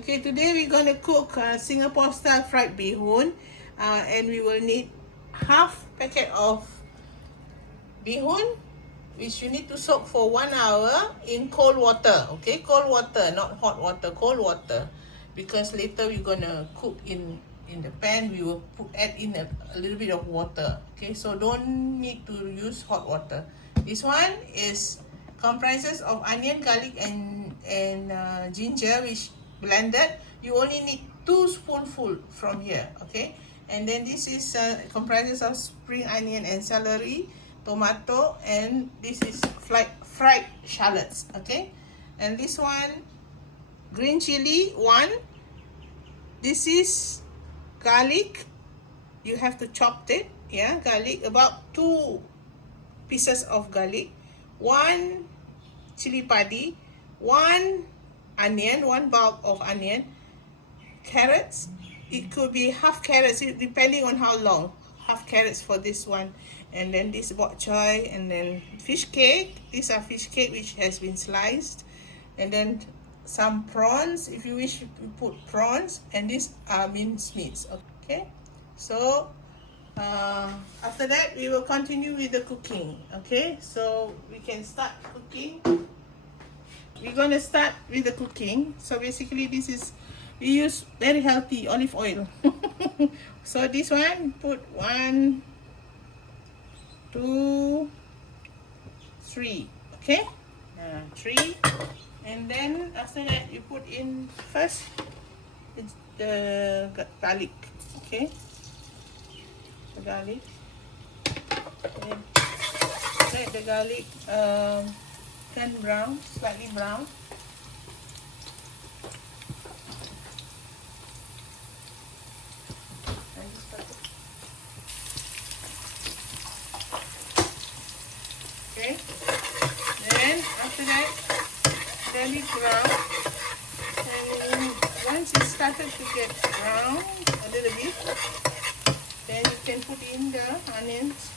Okay, today we're gonna cook Singapore style fried bee hoon, and we will need half packet of bee hoon, which you need to soak for 1 hour in cold water. Okay, cold water, not hot water, cold water, because later we're gonna cook in the pan. We will add in a little bit of water. Okay, so don't need to use hot water. This one is comprises of onion, garlic, and ginger, which blended. You only need 2 spoonfuls from here. Okay, and then this is comprises of spring onion and celery, tomato, and this is fried shallots. Okay, and this one green chili 1. This is garlic. You have to chop it. Yeah, garlic, about 2 pieces of garlic, 1 chili padi, 1 onion, 1 bulb of onion, carrots. It could be half carrots depending on how long. Half carrots for this one, and then this bok choy, and then fish cake. These are fish cake which has been sliced, and then some prawns if you wish to put prawns, and these are minced meats. Okay, so after that we will continue with the cooking. Okay, so we can start cooking. We're gonna start with the cooking. So basically this is, we use very healthy olive oil. So this one, put 1, 2, 3. Okay, 3, and then after that you put in first the garlic. Okay, the garlic, and let the garlic turn brown, slightly brown. Okay, then after that let it brown, and once it started to get brown a little bit, then you can put in the onions,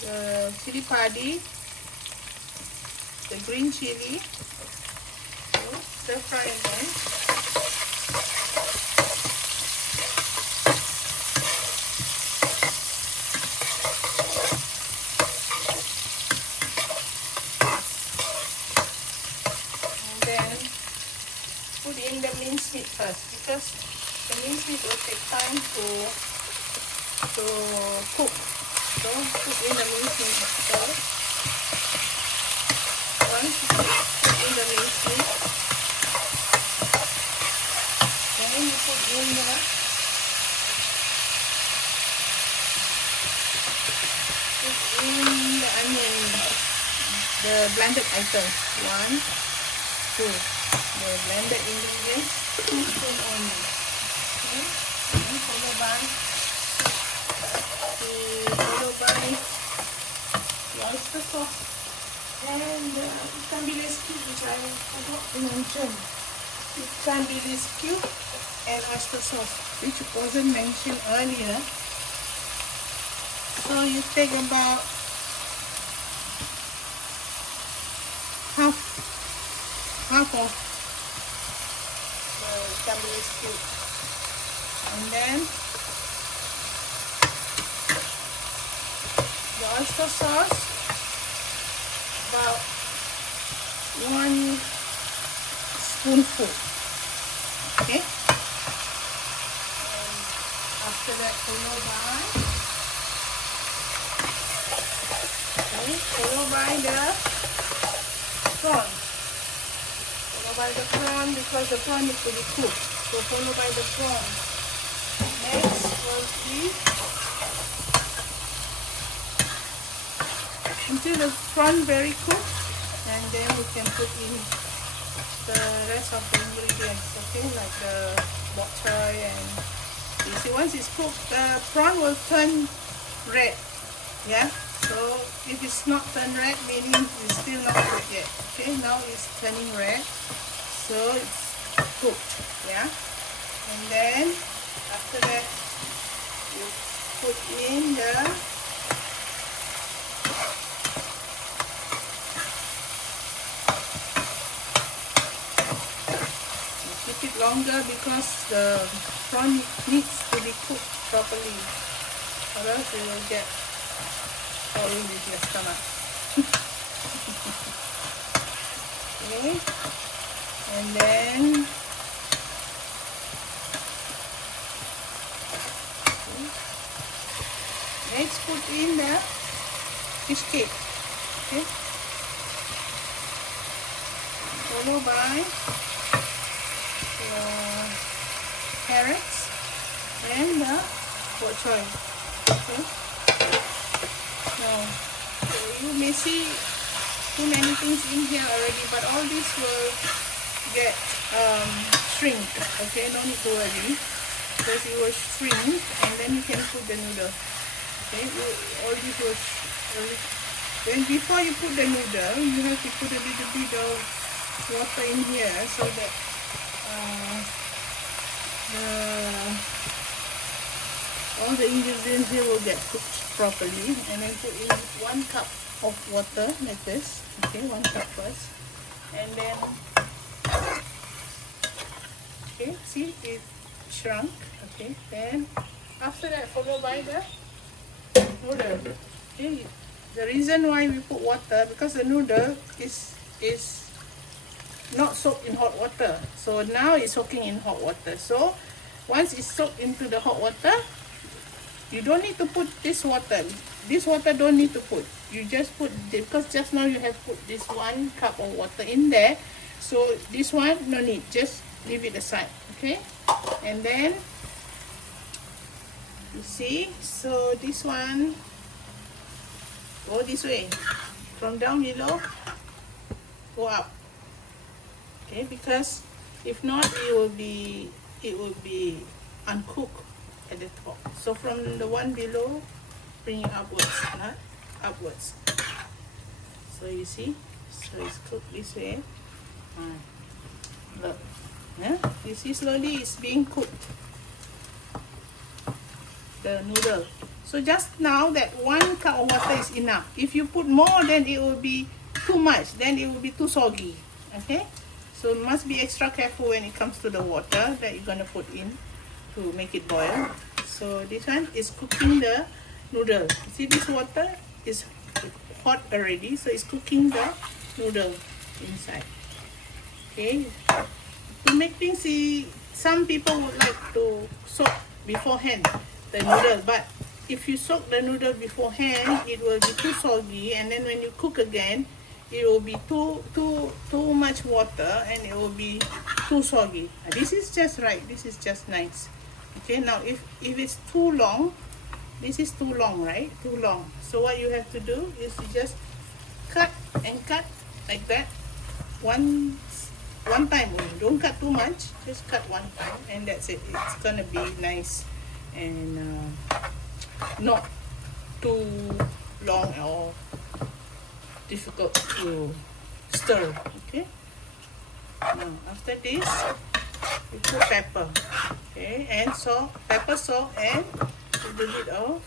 the chili padi, the green chili. So stir fry again. And then put in the minced meat first, because the minced meat will take time to cook. So put in the minced meat first. Once you put in the minced meat, then you put in the onion, the blended items. 1, 2, the blended ingredients, 2 spoons only. Okay, and followed by the oyster sauce and the ikan bilis cube, which I forgot to mention. Ikan bilis cube and oyster sauce, which wasn't mentioned earlier. So you take about half of the ikan bilis cube, and then the oyster sauce, about 1 spoonful. Okay, and after that followed by the prawn. Because the prawn needs to be cooked. So followed by the prawn. Next will be, until the prawn very cooked, and then we can put in the rest of the ingredients. Okay, like the bok choy, and you see once it's cooked, the prawn will turn red. Yeah, so if it's not turned red, meaning it's still not cooked yet. Okay, now it's turning red, so it's cooked. Yeah, and then after that you put in the longer because the prawn needs to be cooked properly, or else you will get oil with your stomach. Okay, and then let's put in the fish cake. Okay, followed by carrots and the bok choy. Okay, now you may see too many things in here already, but all this will get shrink. Okay, no need to worry, because it will shrink and then you can put the noodle. Okay, all this will then before you put the noodle, you have to put a little bit of water in here so that all the ingredients here will get cooked properly. And then put in 1 cup of water like this. Okay, 1 cup first, and then okay, see it shrunk. Okay, then after that followed by the noodle. Okay, the reason why we put water, because the noodle is not soaked in hot water. So now it's soaking in hot water. So once it's soaked into the hot water, you don't need to put this water. This water don't need to put. You just put, because just now you have put this 1 cup of water in there. So this one, no need. Just leave it aside. Okay? And then, you see, so this one, go this way. From down below, go up. Okay, because if not, it will be uncooked at the top. So from the one below, bring it upwards, not upwards. So you see, so it's cooked this way. Look, yeah? You see, slowly it's being cooked, the noodle. So just now that 1 cup of water is enough. If you put more, then it will be too much. Then it will be too soggy. Okay, so you must be extra careful when it comes to the water that you're gonna put in to make it boil. So this one is cooking the noodle. See, this water is hot already, so it's cooking the noodle inside. Okay, to make things easy, some people would like to soak beforehand the noodle, but if you soak the noodle beforehand, it will be too soggy, and then when you cook again, it will be too much water and it will be too soggy. This is just right. This is just nice. Okay, now if it's too long, this is too long, right? Too long. So what you have to do is you just cut and cut like that. One time only. Don't cut too much. Just cut 1 time, and that's it. It's gonna be nice and not too long or difficult to stir. Okay. Now after this, we put pepper. Okay, and salt, pepper, salt, and a little bit of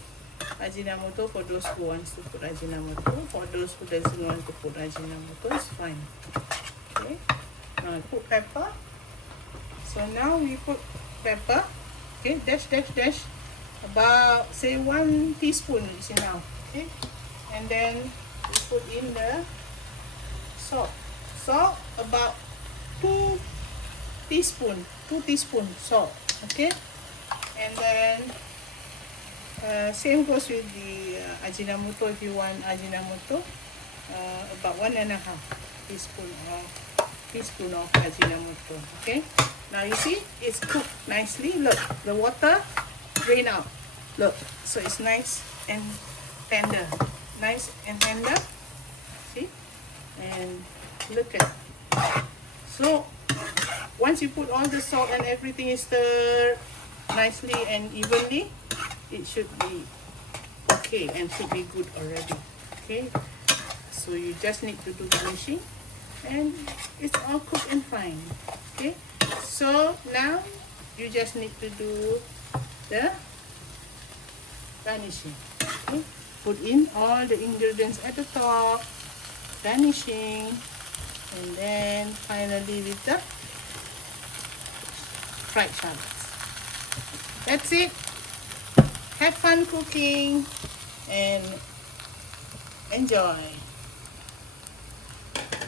Ajinomoto for those who wants to put Ajinomoto. For those who doesn't want to put Ajinomoto, it's fine. Okay. Now I put pepper. So now we put pepper. Okay, dash. About say 1 teaspoon is enough. Okay, and then we put in the salt. Salt about 2 teaspoon salt. Okay, and then same goes with the Ajinomoto. If you want Ajinomoto, about 1.5 teaspoon of Ajinomoto. Okay, now you see it's cooked nicely. Look, the water drain out. Look, so it's nice and tender. See, and look at it. So once you put all the salt and everything is stirred nicely and evenly, it should be okay and should be good already. Okay, so you just need to do garnishing and it's all cooked and fine. Okay, so now you just need to do the garnishing. Okay, put in all the ingredients at the top, garnishing, and then finally with the fried shallots. That's it. Have fun cooking and enjoy.